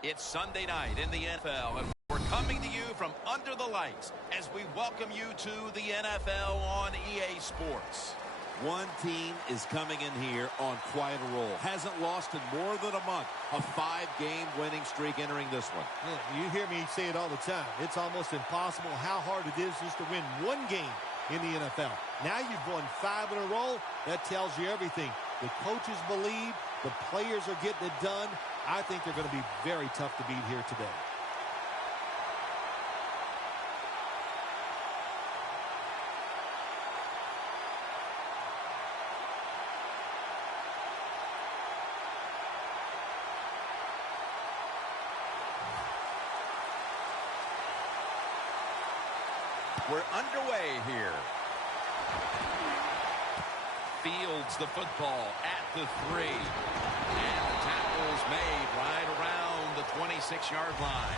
It's Sunday night in the NFL, and we're coming to you from under the lights as we welcome you to the NFL on EA Sports. One team is coming in here on quite a roll. Hasn't lost in more than a month. A 5-game winning streak entering this one. Yeah, you hear me say it all the time. It's almost impossible how hard it is just to win one game in the NFL. Now you've won 5 in a row. That tells you everything. The coaches believe. The players are getting it done. I think they're going to be very tough to beat here today. We're underway here. Fields the football at the 3. And the tackle's made right around the 26-yard line.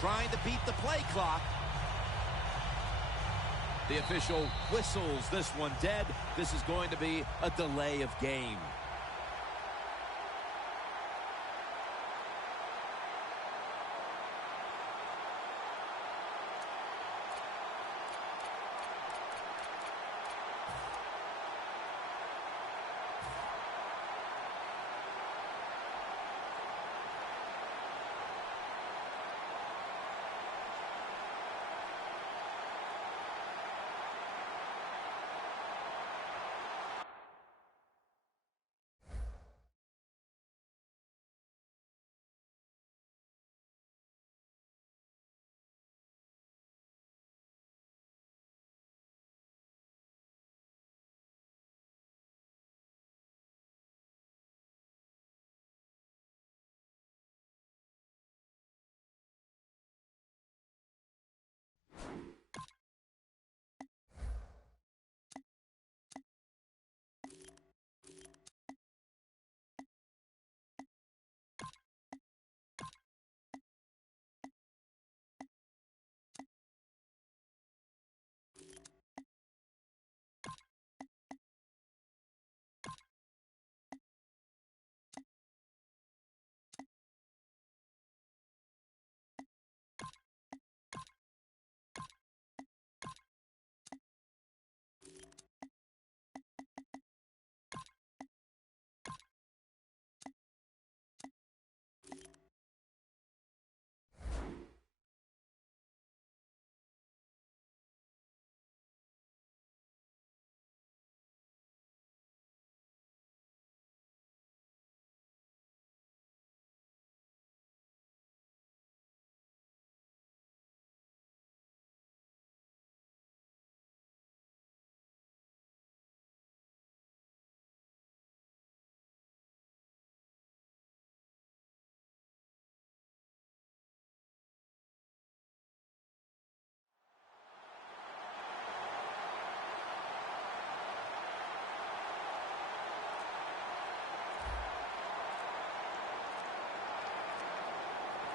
Trying to beat the play clock. The official whistles this one dead. This is going to be a delay of game.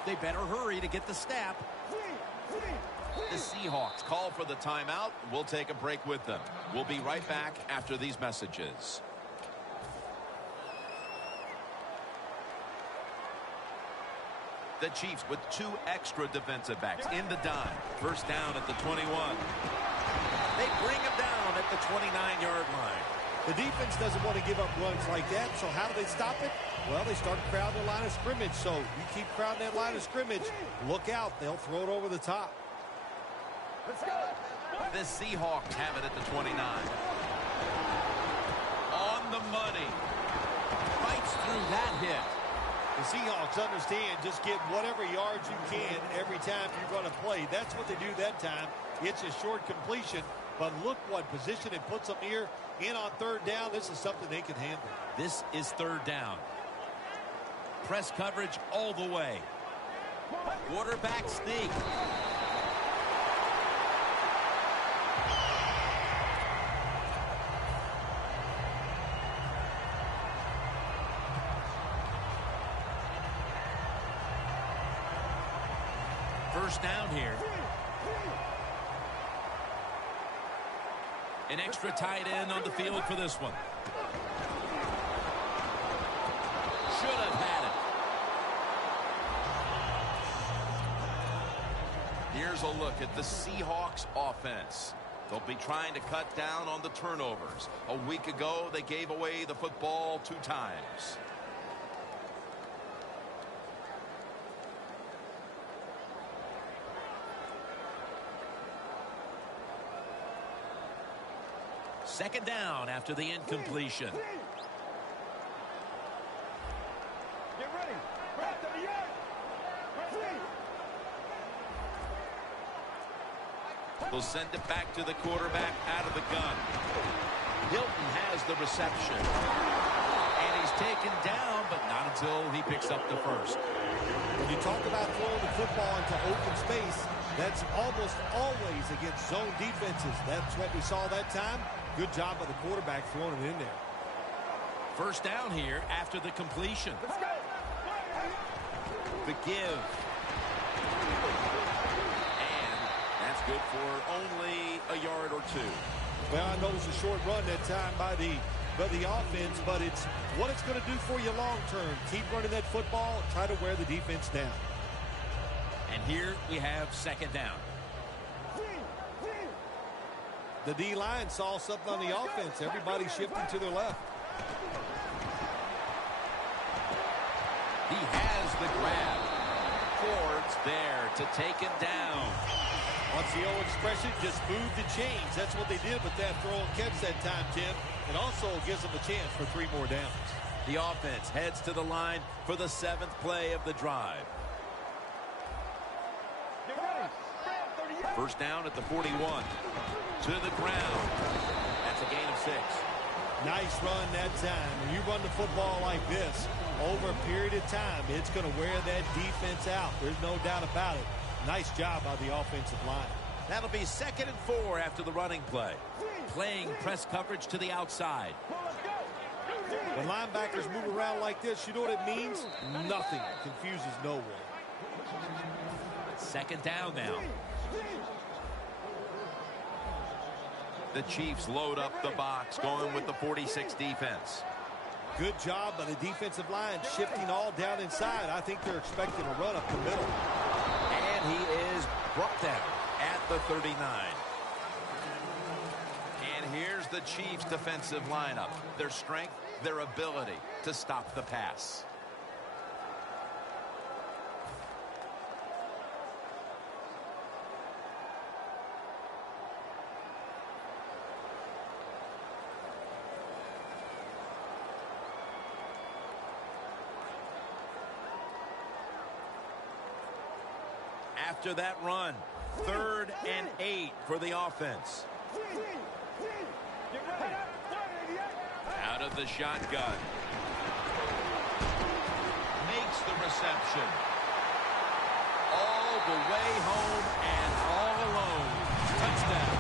They better hurry to get the snap. The Seahawks call for the timeout. We'll take a break with them. We'll be right back after these messages. The Chiefs with 2 extra defensive backs in the dime. First down at the 21. They bring him down at the 29-yard line. The defense doesn't want to give up runs like that, so how do they stop it? Well, they start crowding the line of scrimmage, so you keep crowding that line of scrimmage, look out, they'll throw it over the top. Let's go. The Seahawks have it at the 29. On the money. Fights through that hit. The Seahawks understand just get whatever yards you can every time you're going to play. That's what they do that time. It's a short completion, but look what position it puts them here in on third down. This is something they can handle. This is third down. Press coverage all the way. Quarterback sneak. First down here. An extra tight end on the field for this one. Should have had it. Here's a look at the Seahawks offense. They'll be trying to cut down on the turnovers. A week ago, they gave away the football 2 times. Second down after the incompletion. Get ready. They'll send it back to the quarterback out of the gun. Hilton has the reception. And he's taken down, but not until he picks up the first. When you talk about throwing the football into open space, that's almost always against zone defenses. That's what we saw that time. Good job by the quarterback throwing it in there. First down here after the completion. Let's go. The give. And that's good for only a yard or 2. Well, I know it was a short run that time by the offense, but it's what it's going to do for you long term. Keep running that football, try to wear the defense down. And here we have second down. The D-line saw something on the offense. Everybody shifting to their left. He has the grab. Ford's there to take him down. What's the old expression? Just move the chains. That's what they did with that throw and catch that time, Tim. It also gives them a chance for 3 more downs. The offense heads to the line for the 7th play of the drive. Get ready. First down at the 41. To the ground. That's a gain of 6. Nice run that time. When you run the football like this, over a period of time, it's going to wear that defense out. There's no doubt about it. Nice job by the offensive line. That'll be 2nd and 4 after the running play. Playing press coverage to the outside. When linebackers move around like this, you know what it means? Nothing. Confuses no one. Second down now. The Chiefs load up the box, going with the 46 defense. Good job by the defensive line, shifting all down inside. I think they're expecting a run up the middle. And he is brought down at the 39. And here's the Chiefs' defensive lineup. Their strength, their ability to stop the pass. After that run, 3rd and 8 for the offense. Out of the shotgun. Makes the reception. All the way home and all alone. Touchdown.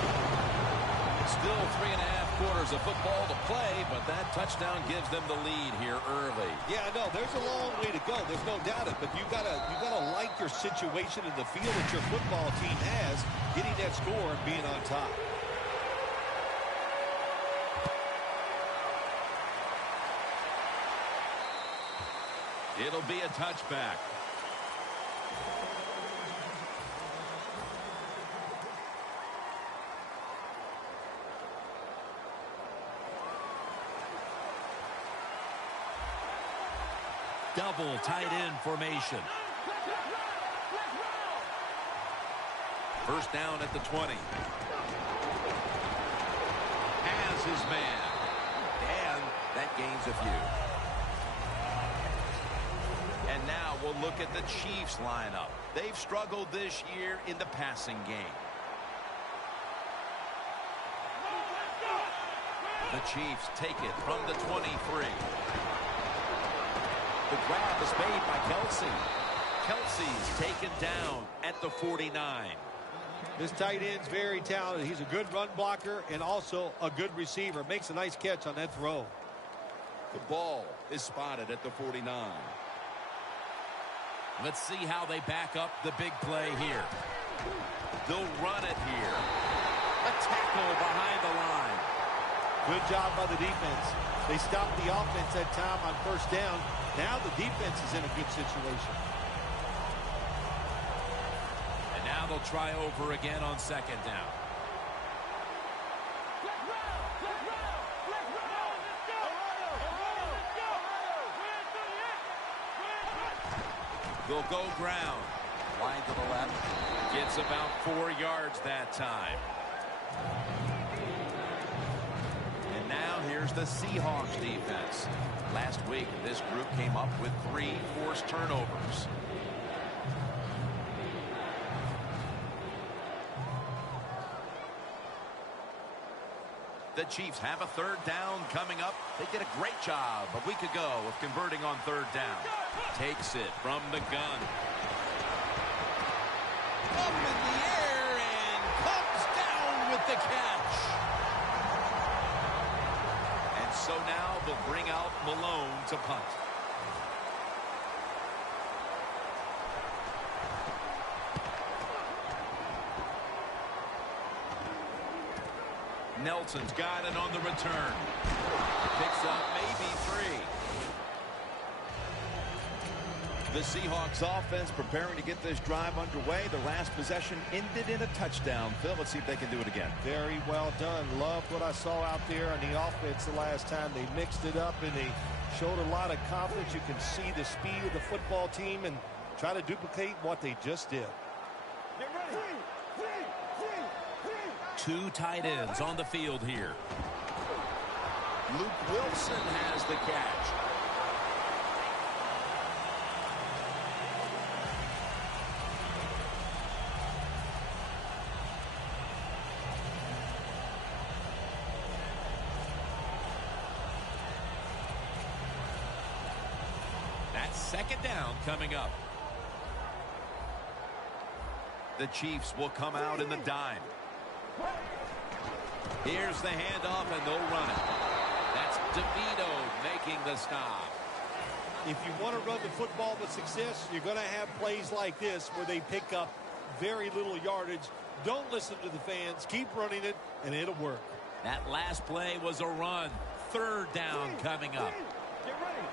Still 3.5 quarters of football to play, but that touchdown gives them the lead here early. Yeah, I know. There's a long way to go. There's no doubt it. But you gotta like your situation and the feel that your football team has, getting that score and being on top. It'll be a touchback. Double tight end formation. First down at the 20. Has his man. And that gains a few. And now we'll look at the Chiefs lineup. They've struggled this year in the passing game. The Chiefs take it from the 23. The grab is made by Kelsey. Kelsey's taken down at the 49. This tight end's very talented. He's a good run blocker and also a good receiver. Makes a nice catch on that throw. The ball is spotted at the 49. Let's see how they back up the big play here. They'll run it here. A tackle behind the line. Good job by the defense. They stopped the offense that time on first down. Now the defense is in a good situation. And now they'll try over again on second down. They'll go ground. Wide to the left. Gets about 4 yards that time. And now here's the Seahawks defense. Last week, this group came up with 3 forced turnovers. The Chiefs have a third down coming up. They did a great job a week ago of converting on third down. Takes it from the gun. Up in the air and comes down with the catch. And so now they'll bring out Malone to punt. Nelson's got it on the return. Picks up maybe 3. The Seahawks offense preparing to get this drive underway. The last possession ended in a touchdown. Phil, let's see if they can do it again. Very well done. Loved what I saw out there on the offense the last time. They mixed it up and they showed a lot of confidence. You can see the speed of the football team and try to duplicate what they just did. Get ready. 2 tight ends on the field here. Luke Wilson has the catch. That's second down coming up. The Chiefs will come out in the dime. Here's the handoff, and they'll run it. That's DeVito making the stop. If you want to run the football with success, you're going to have plays like this where they pick up very little yardage. Don't listen to the fans. Keep running it, and it'll work. That last play was a run. Third down coming up. Get ready.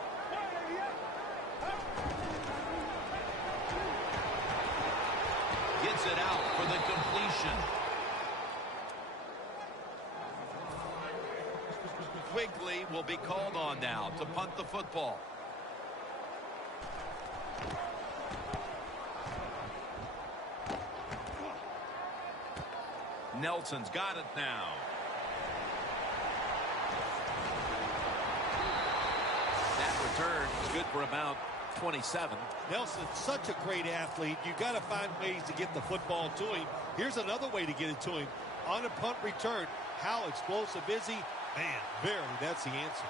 Gets it out for the completion. Quigley will be called on now to punt the football. Nelson's got it now. That return is good for about 27. Nelson's such a great athlete. You got to find ways to get the football to him. Here's another way to get it to him. On a punt return, how explosive is he? Man, that's the answer.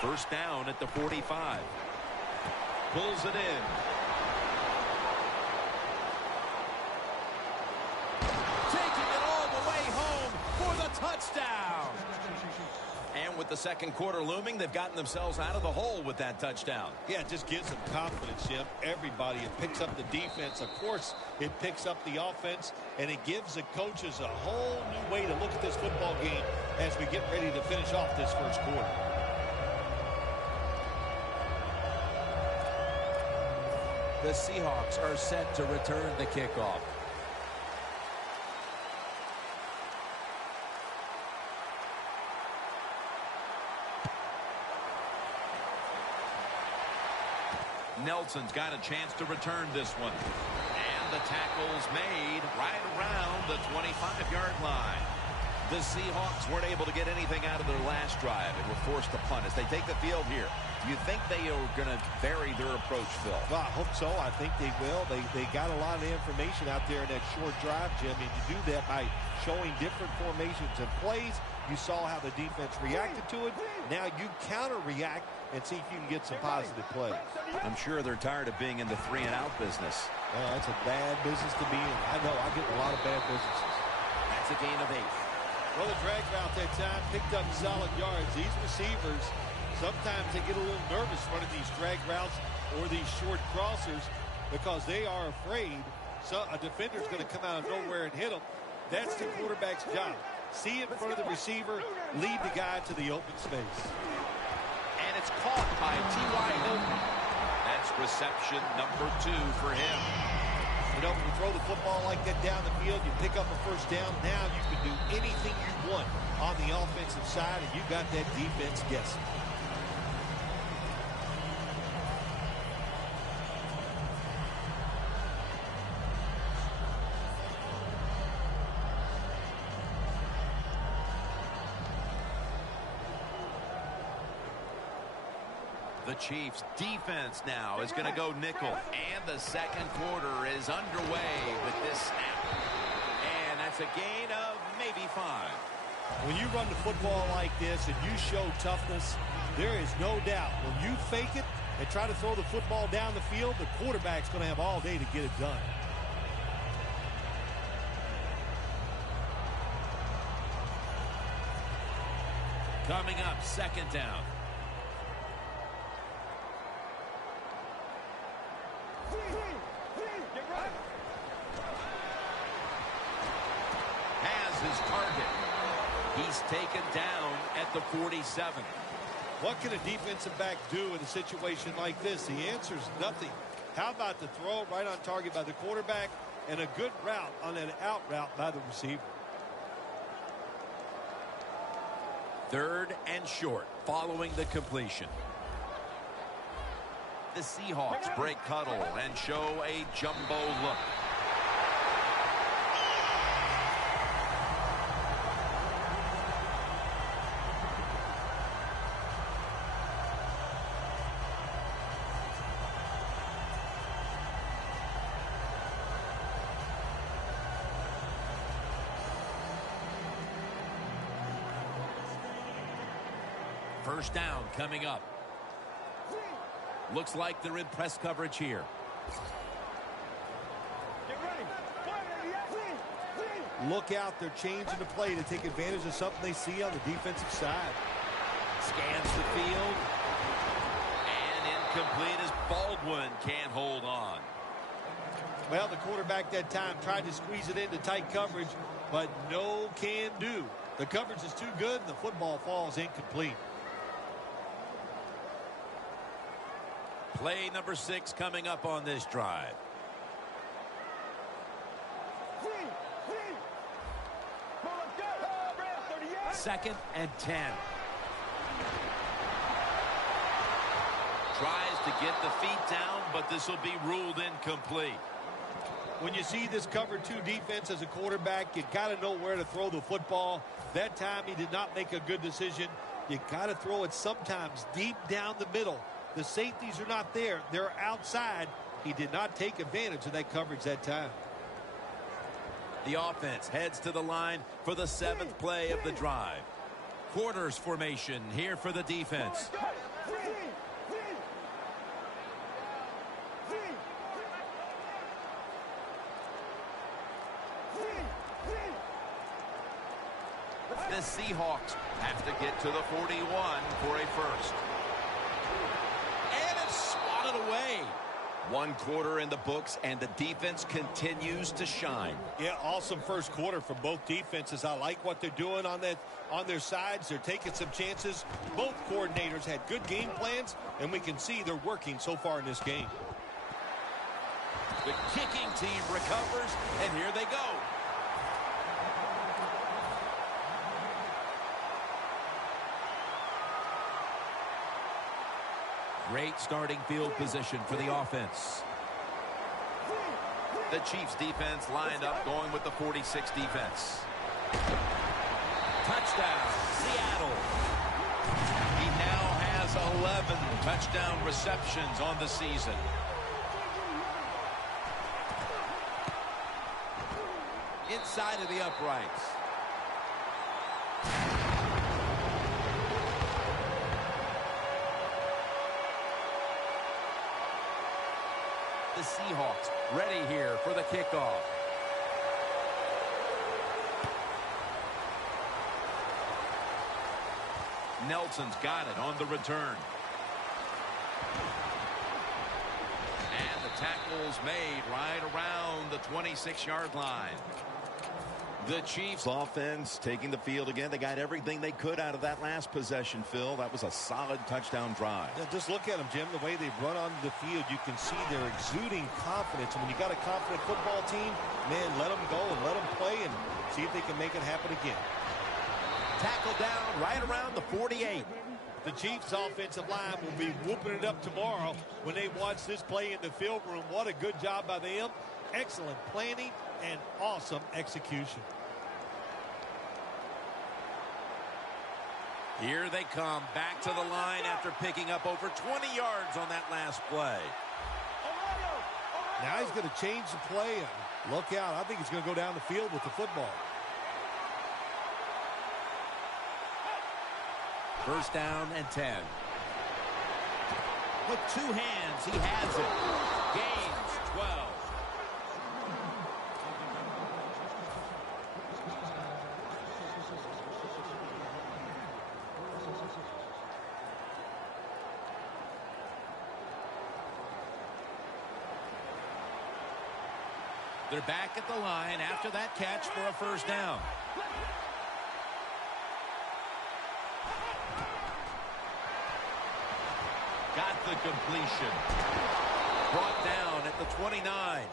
First down at the 45. Pulls it in. Taking it all the way home for the touchdown. And with the second quarter looming, they've gotten themselves out of the hole with that touchdown. Yeah, it just gives them confidence, Jim. Everybody, it picks up the defense. Of course, it picks up the offense, and it gives the coaches a whole new way to look at this football game as we get ready to finish off this first quarter. The Seahawks are set to return the kickoff. Nelson's got a chance to return this one. And the tackle's made right around the 25-yard line. The Seahawks weren't able to get anything out of their last drive and were forced to punt. As they take the field here, do you think they are going to vary their approach, Phil? Well, I hope so. I think they will. They got a lot of information out there in that short drive, Jim, and you do that by showing different formations and plays. You saw how the defense reacted to it. Now you counter-react and see if you can get some positive plays. I'm sure they're tired of being in the 3-and-out business. That's a bad business to be in. I know. I get in a lot of bad businesses. That's a gain of 8. Well, the drag route that time picked up solid yards. These receivers, sometimes they get a little nervous running these drag routes or these short crossers because they are afraid a defender's going to come out of nowhere and hit them. That's the quarterback's job. See in front of the receiver, lead the guy to the open space. And it's caught by T.Y. Hilton. That's reception number 2 for him. You know, when you throw the football like that down the field, you pick up a first down. Now you can do anything you want on the offensive side, and you got that defense guessing. The Chiefs defense now is going to go nickel. And the second quarter is underway with this snap. And that's a gain of maybe 5. When you run the football like this and you show toughness, there is no doubt when you fake it and try to throw the football down the field, the quarterback's going to have all day to get it done. Coming up, second down. Has his target. He's taken down at the 47. What can a defensive back do in a situation like this? The answer is nothing. How about the throw right on target by the quarterback and a good route on an out route by the receiver? 3rd and short following the completion. The Seahawks break huddle and show a jumbo look. First down coming up. Looks like they're in press coverage here. Look out, they're changing the play to take advantage of something they see on the defensive side. Scans the field. And incomplete as Baldwin can't hold on. Well, the quarterback that time tried to squeeze it into tight coverage, but no can do. The coverage is too good, and the football falls incomplete. Play number 6 coming up on this drive. Second and 10. Tries to get the feet down, but this will be ruled incomplete. When you see this cover 2 defense as a quarterback, you got to know where to throw the football. That time he did not make a good decision. You got to throw it sometimes deep down the middle. The safeties are not there. They're outside. He did not take advantage of that coverage that time. The offense heads to the line for the 7th play of the drive. Quarters formation here for the defense. The Seahawks have to get to the 41 for a first. And it's swatted away. 1 quarter in the books, and the defense continues to shine. Yeah, awesome first quarter for both defenses. I like what they're doing on their sides. They're taking some chances. Both coordinators had good game plans, and we can see they're working so far in this game. The kicking team recovers, and here they go. Great starting field position for the offense. The Chiefs defense lined up going with the 46 defense. Touchdown, Seattle. He now has 11 touchdown receptions on the season. Inside of the uprights. The Seahawks ready here for the kickoff. Nelson's got it on the return. And the tackle's made right around the 26-yard line. The Chiefs offense taking the field again. They got everything they could out of that last possession, Phil. That was a solid touchdown drive. Yeah, just look at them, Jim. The way they run onto the field, you can see they're exuding confidence. And when you got a confident football team, man, let them go and let them play and see if they can make it happen again. Tackle down right around the 48. The Chiefs offensive line will be whooping it up tomorrow when they watch this play in the film room. What a good job by them. Excellent planning and awesome execution. Here they come back to the line after picking up over 20 yards on that last play. Now he's going to change the play and look out. I think he's going to go down the field with the football. First down and 10. With two hands, he has it. Gains 12. They're back at the line after that catch for a first down. Got the completion. Brought down at the 29.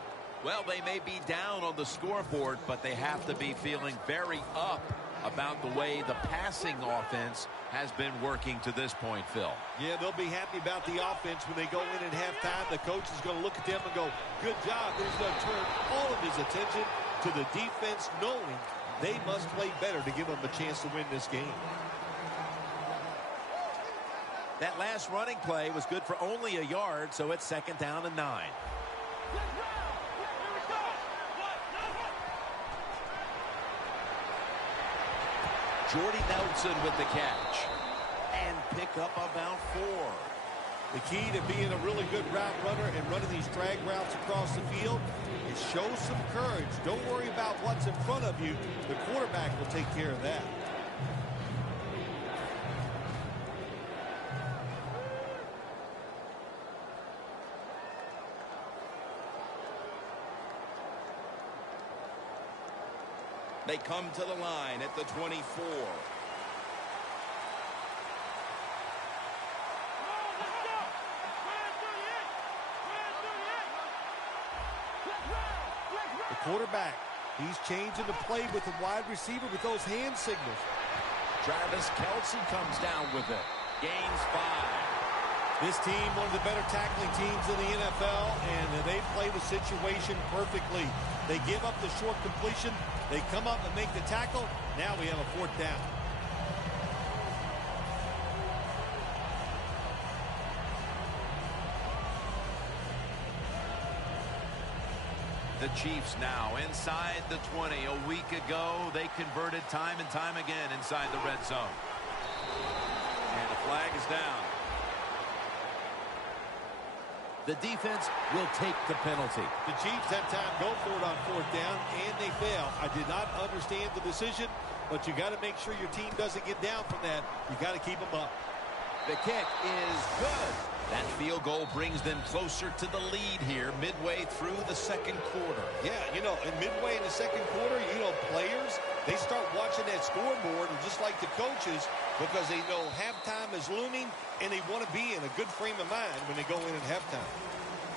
Well, they may be down on the scoreboard, but they have to be feeling very up about the way the passing offense has been working to this point, Phil. Yeah, they'll be happy about the offense when they go in at halftime. The coach is going to look at them and go, good job. He's going to turn all of his attention to the defense, knowing they must play better to give them a chance to win this game. That last running play was good for only a yard, so it's second down and 9. Jordy Nelson with the catch. And pick up about 4. The key to being a really good route runner and running these drag routes across the field is show some courage. Don't worry about what's in front of you. The quarterback will take care of that. They come to the line at the 24. The quarterback, he's changing the play with the wide receiver with those hand signals. Travis Kelce comes down with it. Gains 5. This team, one of the better tackling teams in the NFL, and they play the situation perfectly. They give up the short completion. They come up and make the tackle. Now we have a fourth down. The Chiefs now inside the 20. A week ago, they converted time and time again inside the red zone. And the flag is down. The defense will take the penalty. The Chiefs that time go for it on fourth down, and they fail. I did not understand the decision, but you got to make sure your team doesn't get down from that. You got to keep them up. The kick is good. That field goal brings them closer to the lead here midway through the second quarter. Yeah, you know, and midway in the second quarter, you know, players, they start watching that scoreboard, and just like the coaches, because they know halftime is looming, and they want to be in a good frame of mind when they go in at halftime.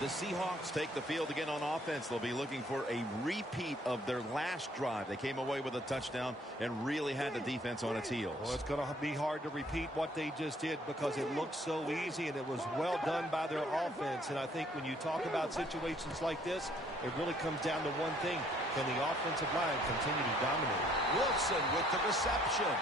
The Seahawks take the field again on offense. They'll be looking for a repeat of their last drive. They came away with a touchdown and really had the defense on its heels. Well, it's going to be hard to repeat what they just did because it looked so easy and it was well done by their offense. And I think when you talk about situations like this, it really comes down to one thing. Can the offensive line continue to dominate? Wilson with the reception.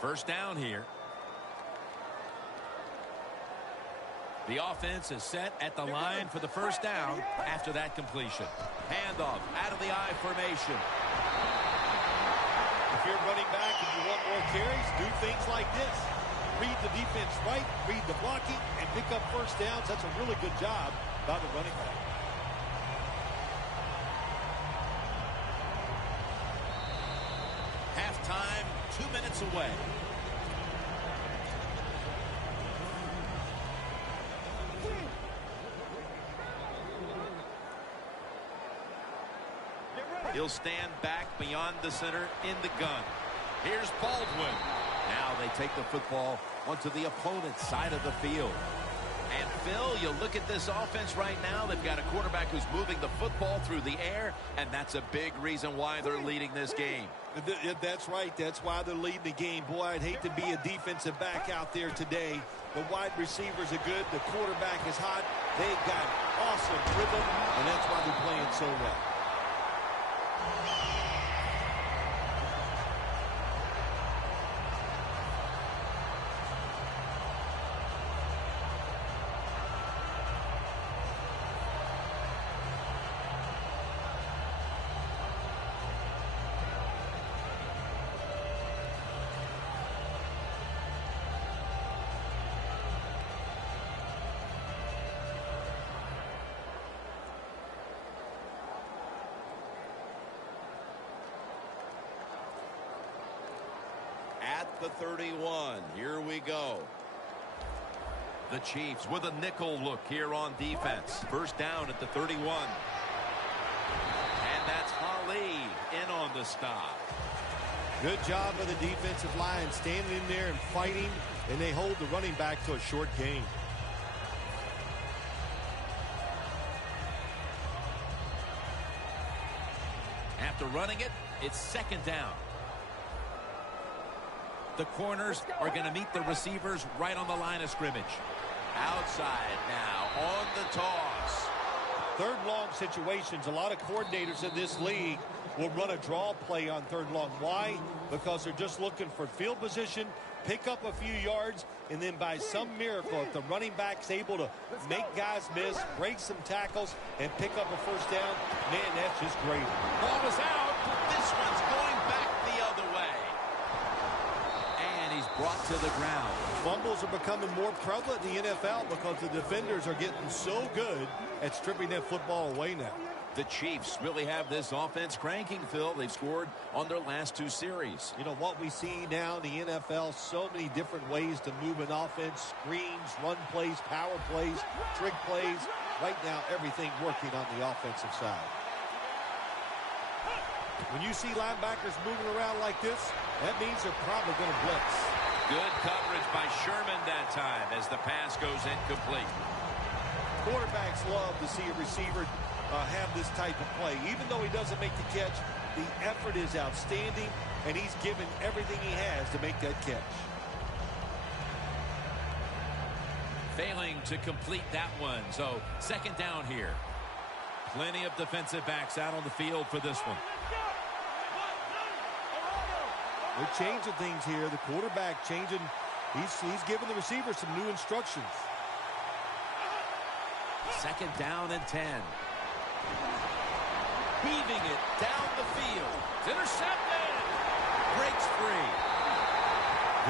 First down here. The offense is set at the line for the first down after that completion. Handoff out of the I formation. If you're running back and you want more carries, do things like this. Read the defense right, read the blocking, and pick up first downs. That's a really good job by the running back. Halftime, 2 minutes away. He'll stand back beyond the center in the gun. Here's Baldwin. Now they take the football onto the opponent's side of the field. And Phil, you look at this offense right now, they've got a quarterback who's moving the football through the air, and that's a big reason why they're leading this game. That's right. That's why they're leading the game. Boy, I'd hate to be a defensive back out there today. The wide receivers are good. The quarterback is hot. They've got awesome rhythm, and that's why they're playing so well. At the 31, here we go. The Chiefs with a nickel look here on defense. First down at the 31. And that's Holly in on the stop. Good job of the defensive line standing in there and fighting, and they hold the running back to a short gain. After running it, it's second down. The corners are going to meet the receivers right on the line of scrimmage. Outside now on the toss. Third long situations, a lot of coordinators in this league will run a draw play on third long. Why? Because they're just looking for field position, pick up a few yards, and then by some miracle, if the running back's able to make guys miss, break some tackles, and pick up a first down, man, that's just great. Ball is out. This one's going back the other way. And he's brought to the ground. Fumbles are becoming more prevalent in the NFL because the defenders are getting so good at stripping that football away now. The Chiefs really have this offense cranking, Phil. They've scored on their last 2 series. You know, what we see now in the NFL, so many different ways to move an offense. Screens, run plays, power plays, trick plays. Right now, everything working on the offensive side. When you see linebackers moving around like this, that means they're probably going to blitz. Good coverage by Sherman that time as the pass goes incomplete. Quarterbacks love to see a receiver have this type of play. Even though he doesn't make the catch, the effort is outstanding, and he's given everything he has to make that catch. Failing to complete that one. So second down here. Plenty of defensive backs out on the field for this one. They're changing things here. The quarterback changing. He's giving the receiver some new instructions. Second down and 10. Heaving it down the field. It's intercepted. Breaks free.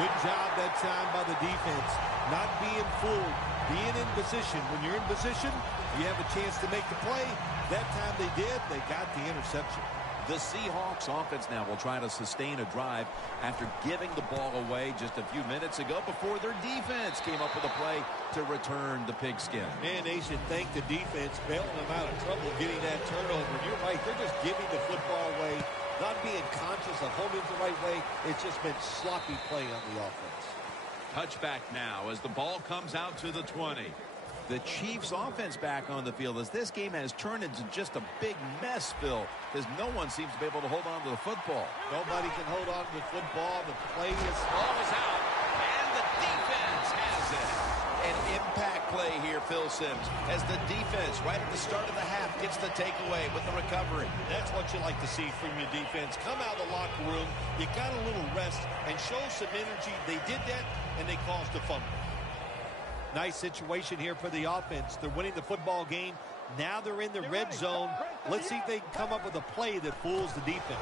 Good job that time by the defense. Not being fooled. Being in position. When you're in position, you have a chance to make the play. That time they did. They got the interception. The Seahawks offense now will try to sustain a drive after giving the ball away just a few minutes ago before their defense came up with a play to return the pigskin. Man, they should thank the defense bailing them out of trouble getting that turnover. And you're right, they're just giving the football away, not being conscious of holding it the right way. It's just been sloppy play on the offense. Touchback now as the ball comes out to the 20. The Chiefs offense back on the field as this game has turned into just a big mess, Phil, because no one seems to be able to hold on to the football. Nobody can hold on to the football. The play is... Ball is out, and the defense has it. An impact play here, Phil Simms, as the defense right at the start of the half gets the takeaway with the recovery. That's what you like to see from your defense. Come out of the locker room, you got a little rest, and show some energy. They did that, and they caused a fumble. Nice situation here for the offense. They're winning the football game. Now they're in the red zone. Let's see if they can come up with a play that fools the defense.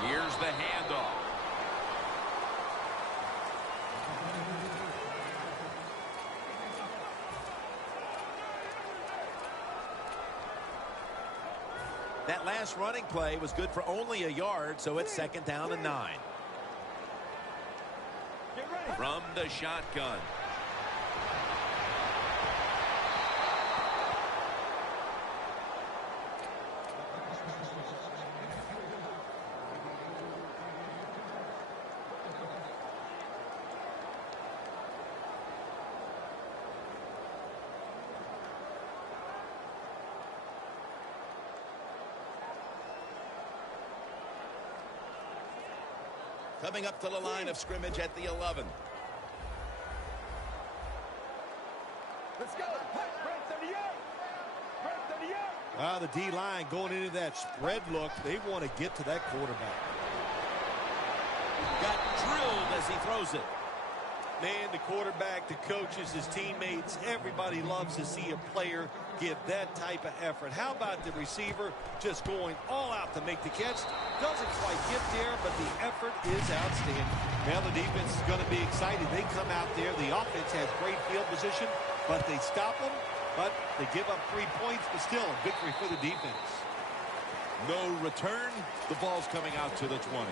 Here's the handoff. That last running play was good for only a yard, so it's 2nd down and 9. From the shotgun. Coming up to the line of scrimmage at the 11. Let's go. Right 38. Right 38. The D-line going into that spread look. They want to get to that quarterback. Got drilled as he throws it. Man, the quarterback, the coaches, his teammates, everybody loves to see a player give that type of effort. How about the receiver just going all out to make the catch? Doesn't quite get there, but the effort is outstanding. Now the defense is going to be excited. They come out there. The offense has great field position, but they stop them. But they give up 3 points, but still a victory for the defense. No return. The ball's coming out to the 20.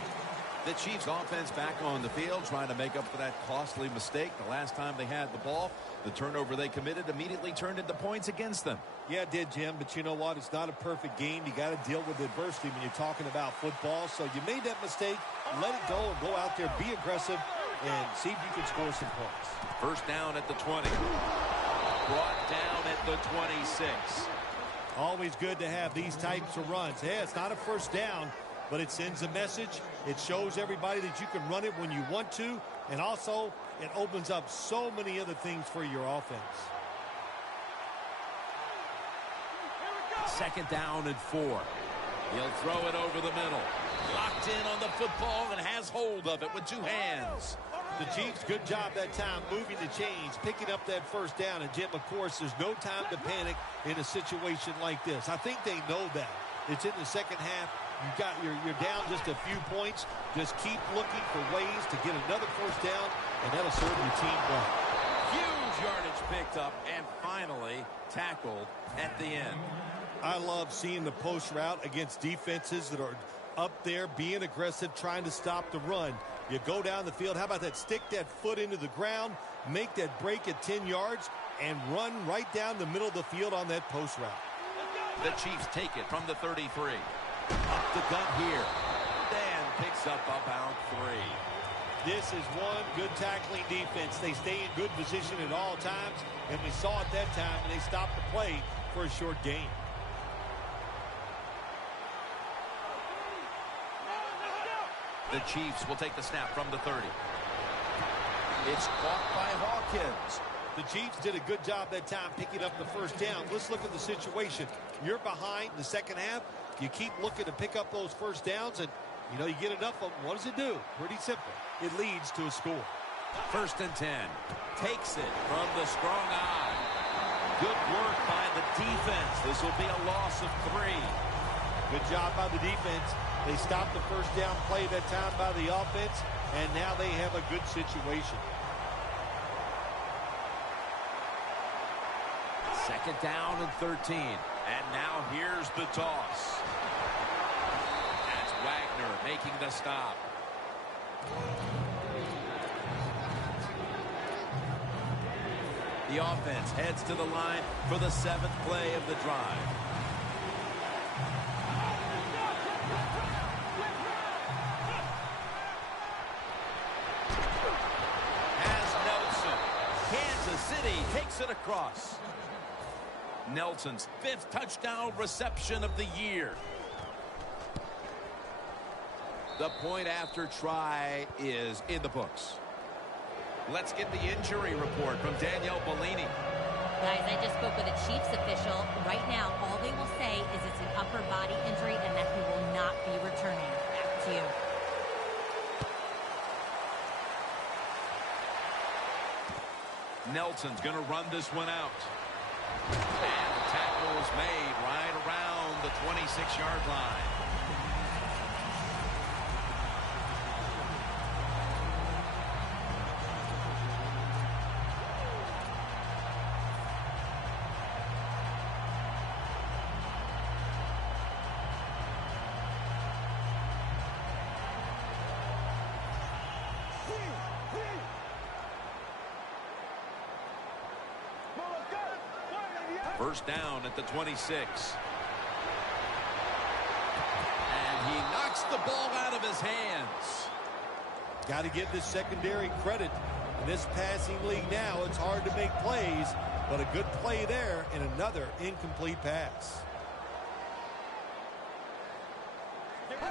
The Chiefs offense back on the field trying to make up for that costly mistake. The last time they had the ball, the turnover they committed immediately turned into points against them. Yeah, it did, Jim, but you know what? It's not a perfect game. You got to deal with adversity when you're talking about football. So you made that mistake, let it go, and go out there, be aggressive, and see if you can score some points. 1st down at the 20. Brought down at the 26. Always good to have these types of runs. Yeah, it's not a 1st down, but it sends a message. It shows everybody that you can run it when you want to, and also it opens up so many other things for your offense. 2nd down and 4. He'll throw it over the middle. Locked in on the football and has hold of it with 2 hands. The Chiefs, good job that time moving the chains, picking up that 1st down. And, Jim, of course, there's no time to panic in a situation like this. I think they know that. It's in the 2nd half. You're down just a few points. Just keep looking for ways to get another 1st down, and that'll serve your team well. Huge yardage picked up and finally tackled at the end. I love seeing the post route against defenses that are up there being aggressive, trying to stop the run. You go down the field. How about that? Stick that foot into the ground, make that break at 10 yards, and run right down the middle of the field on that post route. The Chiefs take it from the 33. Up the gut here. Dan picks up about 3. This is one good tackling defense. They stay in good position at all times, and we saw it that time, and they stopped the play for a short gain. The Chiefs will take the snap from the 30. It's caught by Hawkins. The Chiefs did a good job that time picking up the 1st down. Let's look at the situation. You're behind the 2nd half. You keep looking to pick up those 1st downs, and, you get enough of them. What does it do? Pretty simple. It leads to a score. 1st and 10. Takes it from the strong eye. Good work by the defense. This will be a loss of 3. Good job by the defense. They stopped the 1st down play that time by the offense, and now they have a good situation. 2nd down and 13. And now here's the toss. That's making the stop. The offense heads to the line for the 7th play of the drive. Kansas City takes it across. Nelson's 5th touchdown reception of the year. The point after try is in the books. Let's get the injury report from Danielle Bellini. Guys, I just spoke with a Chiefs official. Right now, all they will say is it's an upper body injury and that he will not be returning. Back to you. Nelson's going to run this one out. And the tackle is made right around the 26-yard line. First down at the 26. And he knocks the ball out of his hands. Got to give this secondary credit. In this passing league now, it's hard to make plays, but a good play there and another incomplete pass.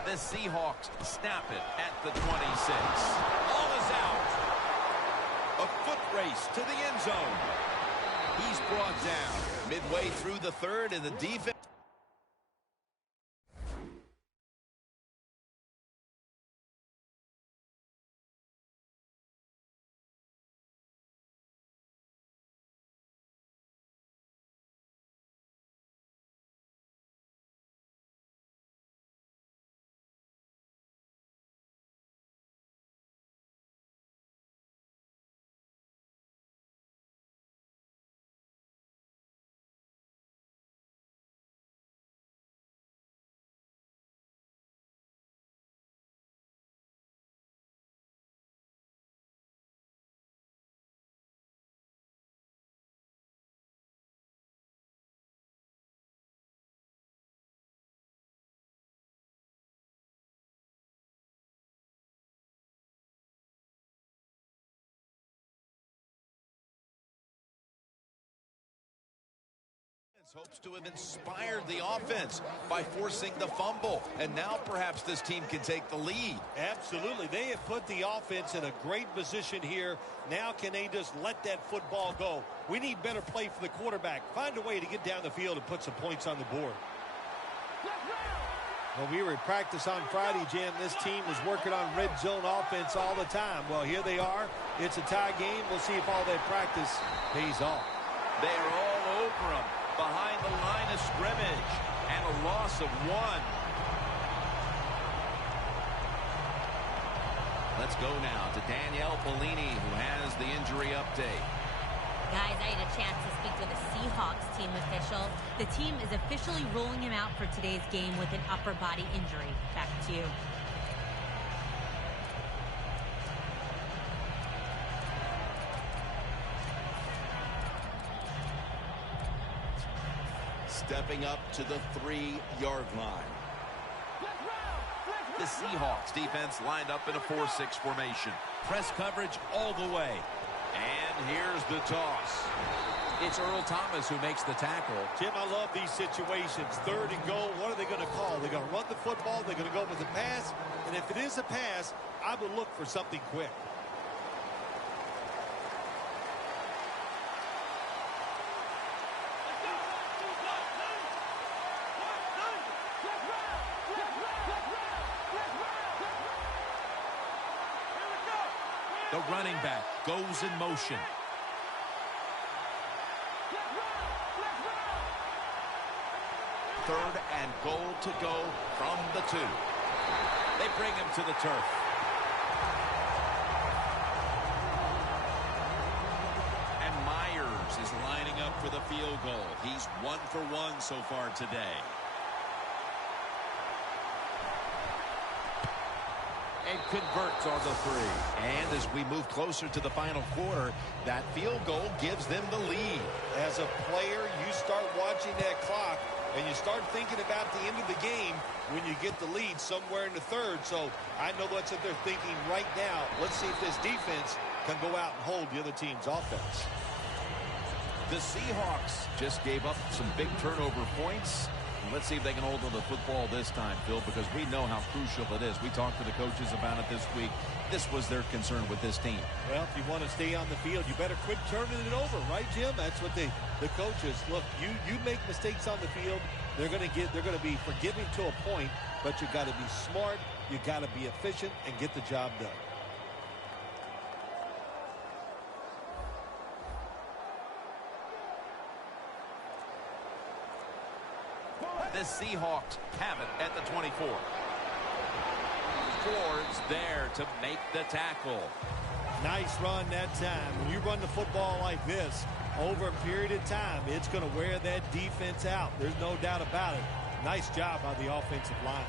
The Seahawks snap it at the 26. Ball is out. A foot race to the end zone. He's brought down midway through the 3rd, and the defense. Hopes to have inspired the offense by forcing the fumble, and now perhaps this team can take the lead. Absolutely. They have put the offense in a great position here. Now can they just let that football go? We need better play for the quarterback. Find a way to get down the field and put some points on the board. Well, we were at practice on Friday, Jim. This team is working on red zone offense all the time. Well, here they are. It's a tie game. We'll see if all that practice pays off. They are all over them behind the line of scrimmage, and a loss of 1. Let's go now to Danielle Bellini, who has the injury update. Guys, I had a chance to speak to the Seahawks team official. The team is officially ruling him out for today's game with an upper body injury. Back to you. Stepping up to the 3-yard line. The Seahawks defense lined up in a 4-6 formation. Press coverage all the way. And here's the toss. It's Earl Thomas who makes the tackle. Jim, I love these situations. 3rd and goal. What are they going to call? They're going to run the football. They're going to go with the pass. And if it is a pass, I would look for something quick. The running back goes in motion. Third and goal to go from the 2. They bring him to the turf. And Myers is lining up for the field goal. He's 1 for 1 so far today. and converts on the three. And as we move closer to the final quarter, that field goal gives them the lead. As a player, you start watching that clock, and you start thinking about the end of the game when you get the lead somewhere in the third. So I know that's what they're thinking right now. Let's see if this defense can go out and hold the other team's offense. The Seahawks just gave up some big turnover points. Let's see if they can hold on to the football this time, Phil, because we know how crucial it is. We talked to the coaches about it this week. This was their concern with this team. Well, if you want to stay on the field, you better quit turning it over, right, Jim? That's what the coaches look. You make mistakes on the field, they're going to be forgiving to a point, but you got to be smart, you got to be efficient, and get the job done. The Seahawks have it at the 24. Ford's there to make the tackle. Nice run that time. When you run the football like this, over a period of time, it's going to wear that defense out. There's no doubt about it. Nice job by the offensive line.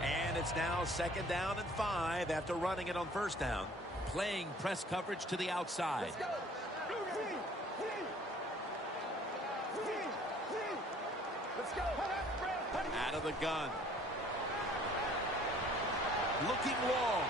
And it's now 2nd down and 5 after running it on 1st down. Playing press coverage to the outside. Let's go. Let's go. Out of the gun. Looking long.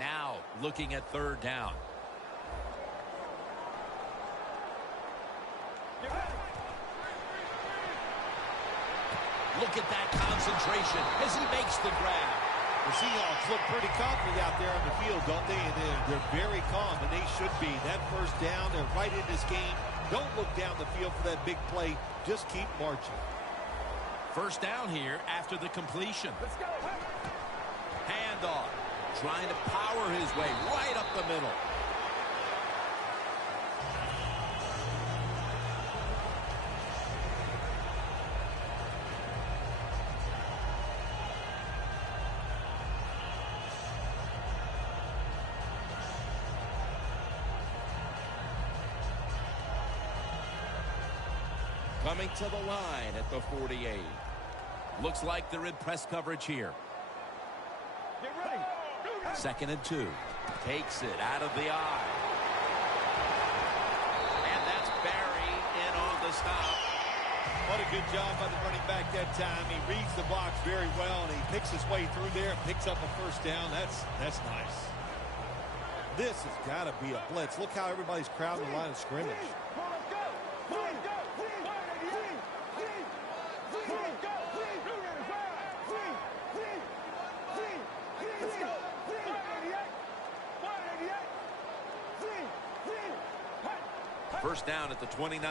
Now looking at 3rd down. Look at that concentration as he makes the grab. The Seahawks look pretty confident out there on the field, don't they? And they're very calm, and they should be. That 1st down, they're right in this game. Don't look down the field for that big play. Just keep marching. 1st down here after the completion. Let's go. Handoff. Trying to power his way right up the middle. Coming to the line at the 48. Looks like they're in press coverage here. Get ready. 2nd and 2. Takes it out of the eye. And that's Barry in on the stop. What a good job by the running back that time. He reads the box very well, and he picks his way through there, picks up a 1st down. That's nice. This has got to be a blitz. Look how everybody's crowding the line of scrimmage. First down at the 29.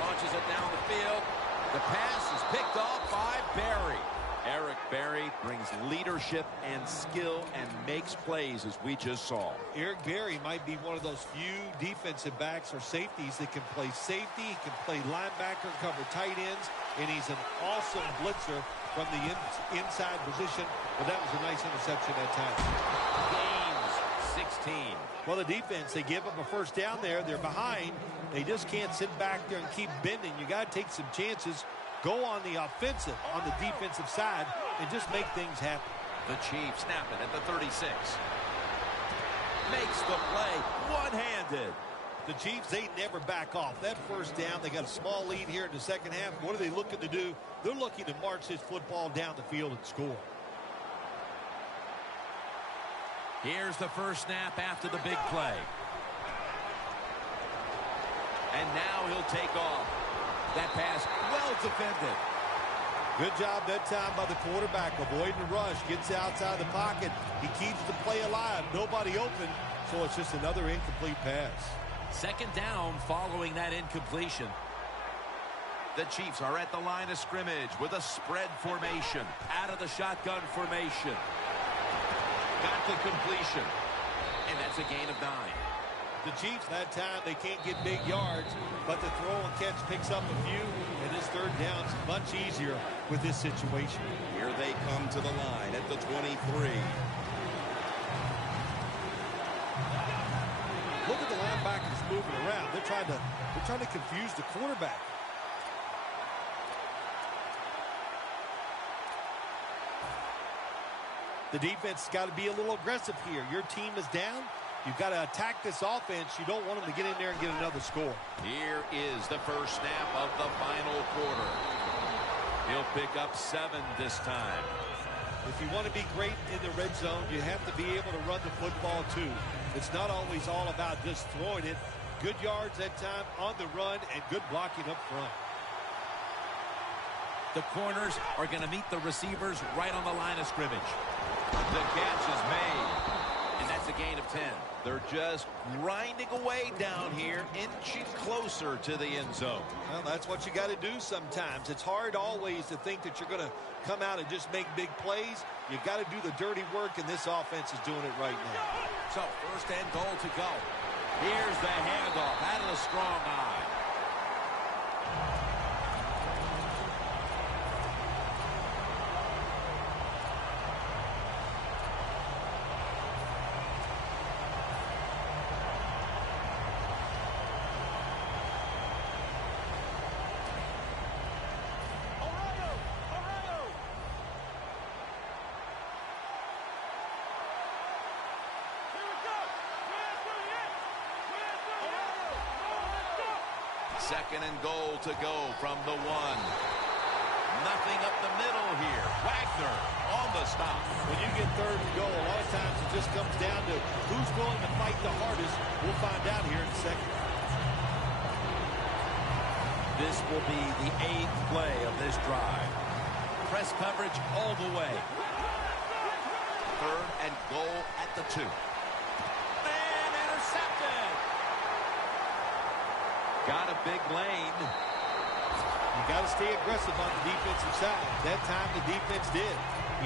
Launches it down the field. The pass is picked off by Barry. Eric Berry brings leadership and skill and makes plays, as we just saw. Eric Berry might be one of those few defensive backs or safeties that can play safety, he can play linebacker, cover tight ends, and he's an awesome blitzer from the inside position. But that was a nice interception that time. Gains 16. Well, the defense, they give up a 1st down there. They're behind. They just can't sit back there and keep bending. You got to take some chances. Go on the offensive, on the defensive side, and just make things happen. The Chiefs snap it at the 36. Makes the play one-handed. The Chiefs, they never back off. That 1st down, they got a small lead here in the 2nd half. What are they looking to do? They're looking to march this football down the field and score. Here's the 1st snap after the big play. And now he'll take off. That pass well defended. Good job that time by the quarterback, avoiding the rush, gets outside the pocket. He keeps the play alive. Nobody open, so it's just another incomplete pass. 2nd down following that incompletion. The Chiefs are at the line of scrimmage with a spread formation. Out of the shotgun formation. Got the completion. And that's a gain of 9. The Chiefs, that time, they can't get big yards, but the throw and catch picks up a few, and this third down's much easier with this situation. Here they come to the line at the 23. Look at the linebackers moving around. They're trying to confuse the quarterback. The defense has got to be a little aggressive here. Your team is down. You've got to attack this offense. You don't want them to get in there and get another score. Here is the first snap of the final quarter. He'll pick up 7 this time. If you want to be great in the red zone, you have to be able to run the football too. It's not always all about just throwing it. Good yards that time on the run and good blocking up front. The corners are going to meet the receivers right on the line of scrimmage. The catch is made, and that's a gain of 10. They're just grinding away down here, inching closer to the end zone. Well, that's what you got to do sometimes. It's hard always to think that you're going to come out and just make big plays. You got to do the dirty work, and this offense is doing it right now. So, first and goal to go. Here's the handoff out of the strong eye. Second and goal to go from the 1. Nothing up the middle here. Wagner on the stop. When you get third and goal, a lot of times it just comes down to who's willing to fight the hardest. We'll find out here in a second. This will be the 8th play of this drive. Press coverage all the way. Third and goal at the 2. And intercepted. Got a big lane. You got to stay aggressive on the defensive side. That time the defense did.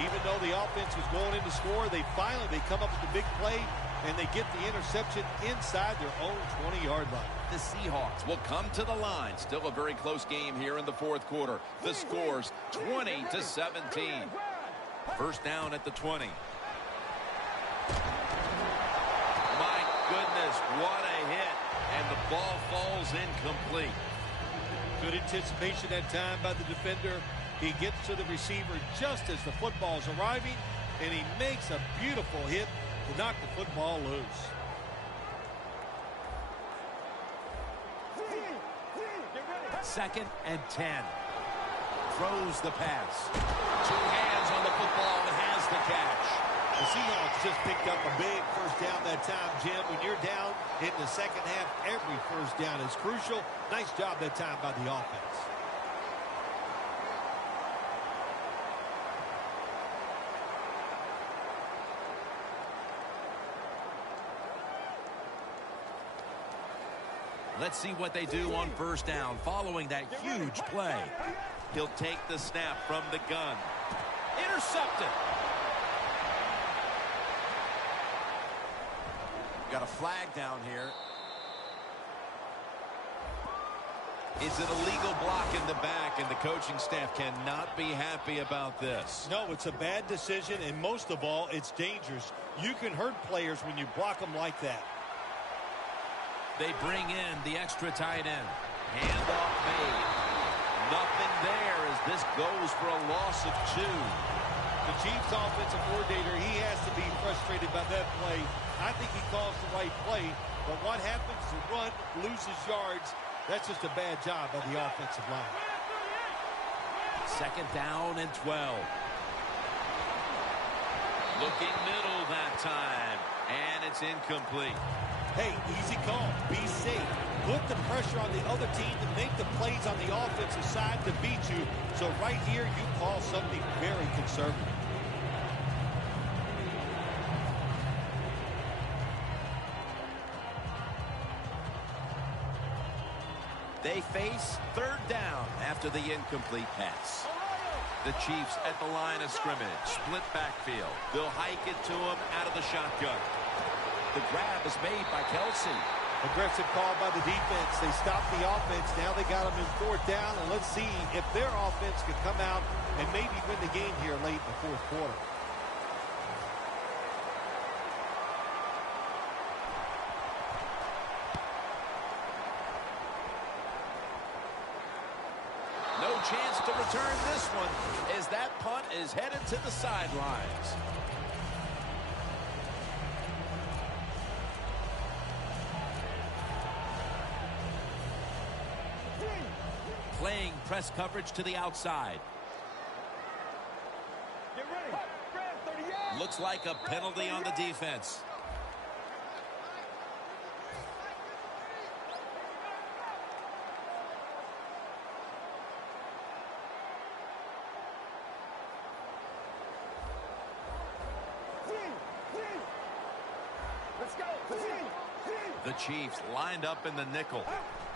Even though the offense was going in to score, they come up with the big play, and they get the interception inside their own 20-yard line. The Seahawks will come to the line. Still a very close game here in the fourth quarter. The score's 20-17. First down at the 20. My goodness, what a hit. And the ball falls incomplete. Good anticipation that time by the defender. He gets to the receiver just as the football's arriving, and he makes a beautiful hit to knock the football loose. Second and 10. Throws the pass. 2 hands on the football and has the catch. The Seahawks just picked up a big first down that time, Jim. When you're down in the second half, every first down is crucial. Nice job that time by the offense. Let's see what they do on first down following that huge play. He'll take the snap from the gun. Intercepted. Got a flag down here. It's an illegal block in the back, and the coaching staff cannot be happy about this. No, it's a bad decision, and most of all, it's dangerous. You can hurt players when you block them like that. They bring in the extra tight end. Handoff made. Nothing there as this goes for a loss of 2. The Chiefs offensive coordinator, he has to be frustrated by that play. I think he calls the right play, but what happens to run, loses yards, that's just a bad job by the offensive line. Second down and 12. Looking middle that time, and it's incomplete. Hey, easy call. Be safe. Put the pressure on the other team to make the plays on the offensive side to beat you. So right here, you call something very conservative. They face third down after the incomplete pass. The Chiefs at the line of scrimmage. Split backfield. They'll hike it to him out of the shotgun. The grab is made by Kelsey. Aggressive call by the defense. They stopped the offense. Now they got them in fourth down, and let's see if their offense can come out and maybe win the game here late in the fourth quarter. No chance to return this one as that punt is headed to the sidelines. Playing press coverage to the outside. Get ready. Looks like a penalty on the defense. Let's go. The Chiefs lined up in the nickel.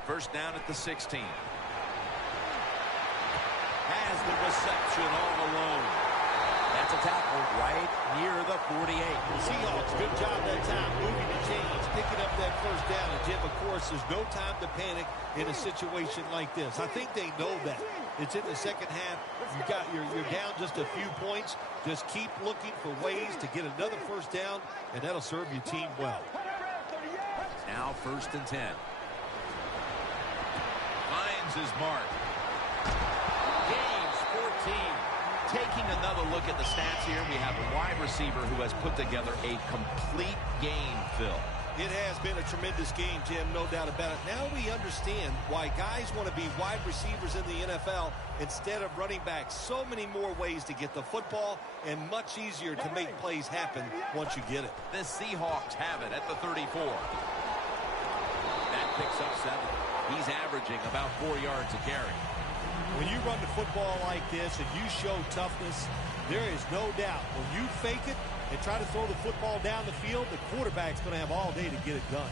First down at the 16. Has the reception all alone. That's a tackle right near the 48. The Seahawks, good job that time moving the chains, picking up that first down. And Jim, of course, there's no time to panic in a situation like this. I think they know that. It's in the second half. You're down just a few points. Just keep looking for ways to get another first down, and that'll serve your team well. Now first and 10. Finds his mark. Gains 14. Taking another look at the stats here, we have a wide receiver who has put together a complete game, Phil. It has been a tremendous game, Jim, no doubt about it. Now we understand why guys want to be wide receivers in the NFL instead of running backs. So many more ways to get the football and much easier to make plays happen once you get it. The Seahawks have it at the 34. That picks up 7. He's averaging about 4 yards a carry. When you run the football like this and you show toughness, there is no doubt when you fake it and try to throw the football down the field, the quarterback's going to have all day to get it done.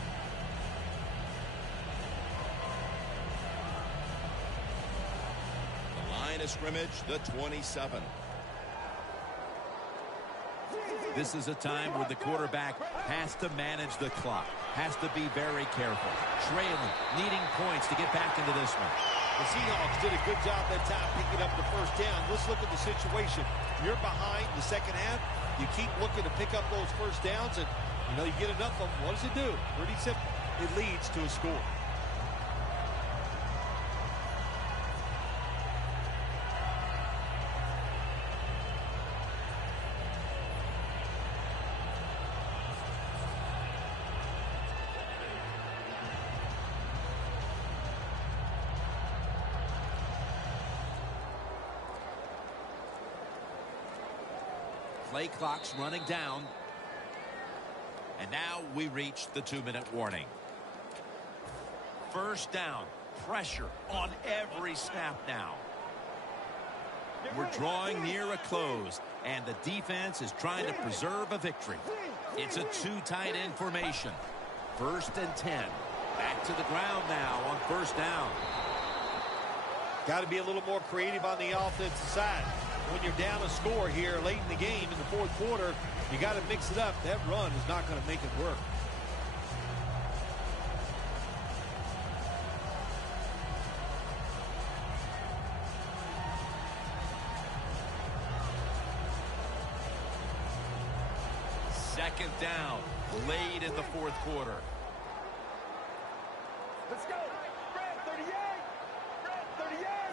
The line of scrimmage, the 27. This is a time where the quarterback has to manage the clock, has to be very careful, trailing, needing points to get back into this one. The Seahawks did a good job that time picking up the first down. Let's look at the situation. You're behind the second half. You keep looking to pick up those first downs, and you get enough of them. What does it do? Pretty simple. It leads to a score. Play clock's running down. And now we reach the 2-minute warning. First down. Pressure on every snap now. We're drawing near a close, and the defense is trying to preserve a victory. It's a two-tight-end formation. First and 10. Back to the ground now on first down. Got to be a little more creative on the offensive side. When you're down a score here late in the game in the fourth quarter, you got to mix it up. That run is not going to make it work. Second down, late in the fourth quarter. Let's go. Red 38. Red 38.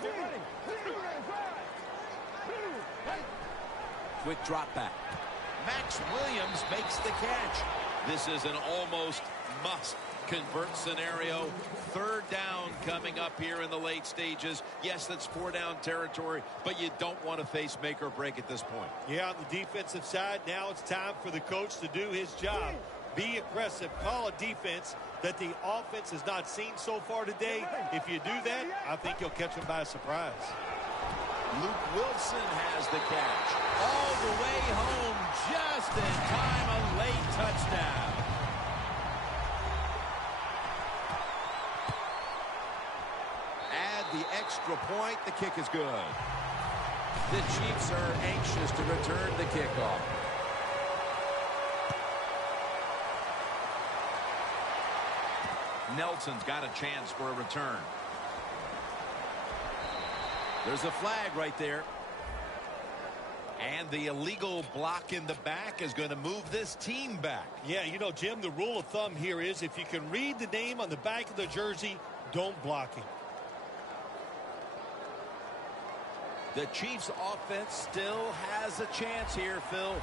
Get ready. Quick drop back. Max Williams makes the catch. This is an almost must convert scenario. Third down coming up here in the late stages. Yes, that's 4-down territory, but you don't want to face make or break at this point. Yeah, on the defensive side, now it's time for the coach to do his job. Be aggressive. Call a defense that the offense has not seen so far today. If you do that, I think you'll catch them by surprise. Luke Wilson has the catch. All the way home, just in time, a late touchdown. Add the extra point. The kick is good. The Chiefs are anxious to return the kickoff. Nelson's got a chance for a return. There's a flag right there. And the illegal block in the back is going to move this team back. Yeah, you know, Jim, the rule of thumb here is if you can read the name on the back of the jersey, don't block him. The Chiefs offense still has a chance here, Phil.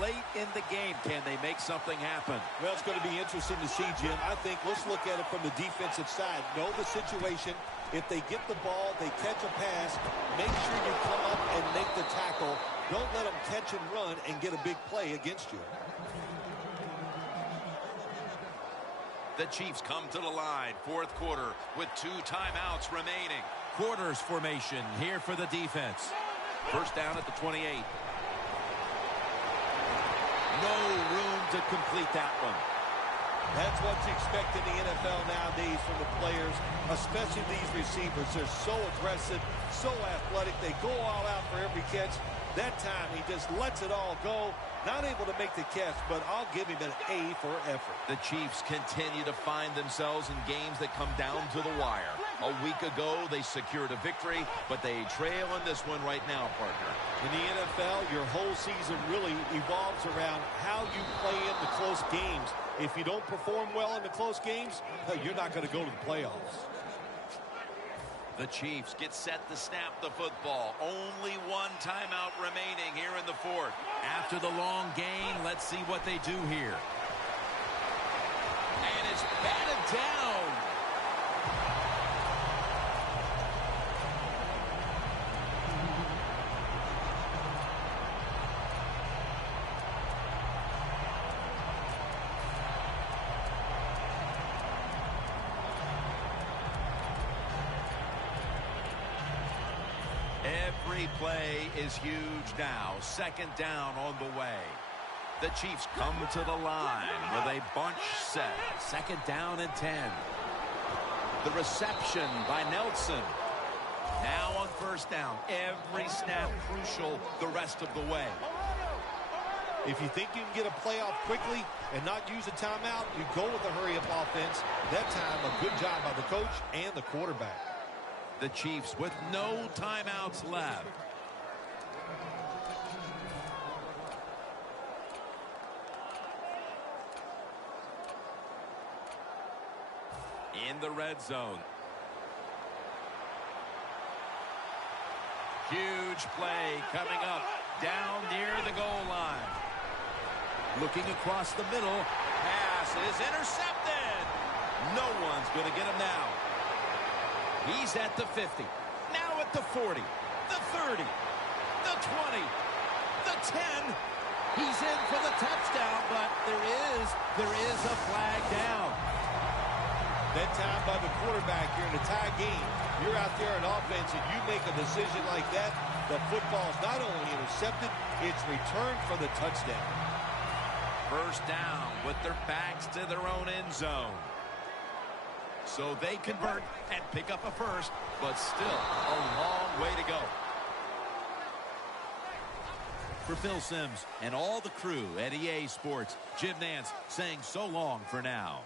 Late in the game, can they make something happen? Well, it's going to be interesting to see, Jim. I think let's look at it from the defensive side. Know the situation. If they get the ball, they catch a pass, make sure you come up and make the tackle. Don't let them catch and run and get a big play against you. The Chiefs come to the line, fourth quarter, with 2 timeouts remaining. Quarters formation here for the defense. First down at the 28. No room to complete that one. That's what you expect in the NFL nowadays from the players, especially these receivers. They're so aggressive, so athletic. They go all out for every catch. That time, he just lets it all go. Not able to make the catch, but I'll give him an A for effort. The Chiefs continue to find themselves in games that come down to the wire. A week ago, they secured a victory, but they trail in this one right now, partner. In the NFL, your whole season really evolves around how you play in the close games. If you don't perform well in the close games, you're not going to go to the playoffs. The Chiefs get set to snap the football. Only 1 timeout remaining here in the fourth. After the long gain, let's see what they do here. And it's batted down. Every play is huge now. Second down on the way. The Chiefs come to the line with a bunch set. Second down and 10. The reception by Nelson. Now on first down. Every snap crucial the rest of the way. If you think you can get a playoff quickly and not use a timeout, you go with a hurry-up offense. That time, a good job by the coach and the quarterback. The Chiefs with no timeouts left. In the red zone. Huge play coming up down near the goal line. Looking across the middle. Pass is intercepted. No one's going to get him now. He's at the 50. Now at the 40. The 30. The 20. The 10. He's in for the touchdown, but there is a flag down. That time by the quarterback here in a tie game. You're out there on offense and you make a decision like that. The football's not only intercepted, it's returned for the touchdown. First down with their backs to their own end zone. So they convert and pick up a first, but still a long way to go. For Phil Simms and all the crew at EA Sports, Jim Nance saying so long for now.